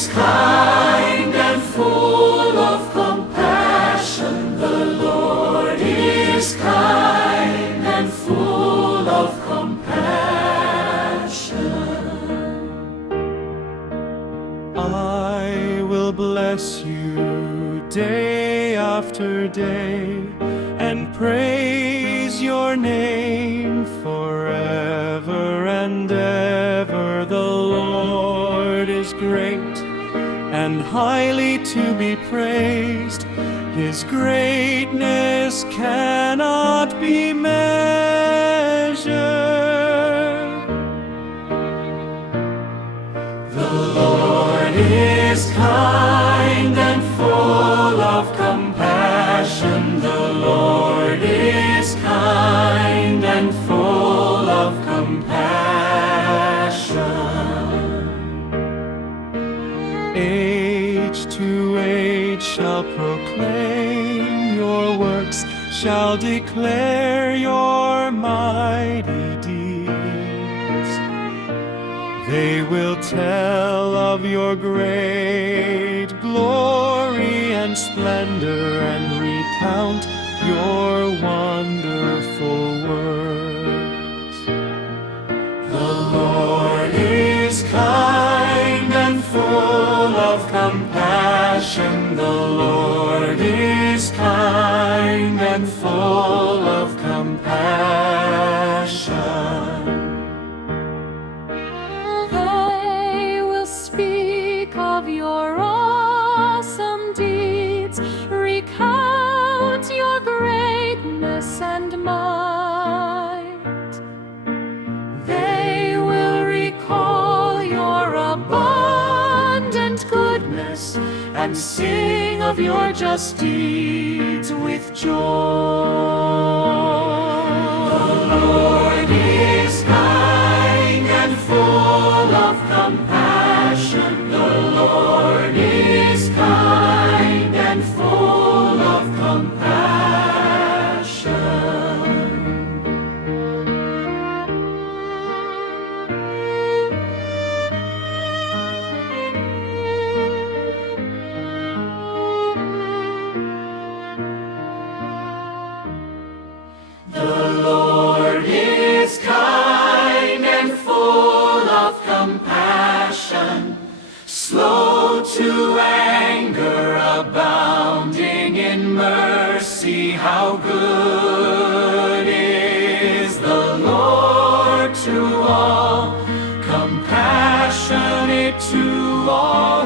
is kind and full of compassion. The Lord is kind and full of compassion. I will bless you day after day and praise your name forever and ever. The Lord is great and highly to be praised. His greatness cannot be measured. The Lord is kind and full of compassion. The Lord is kind and full of compassion. Age to age shall proclaim your works, shall declare your mighty deeds. They will tell of your great glory and splendor and recount your wonderful works. The Lord is kind and full of compassion. The Lord is kind and full of compassion. They will speak of your awesome deeds, recount your greatness and might. They will recall your abundant goodness and sing of your just deeds with joy. The Lord is kind and full of compassion. The Lord is kind and full of compassion. The Lord is kind and full of compassion, slow to anger, abounding in mercy. How good is the Lord to all, compassionate to all.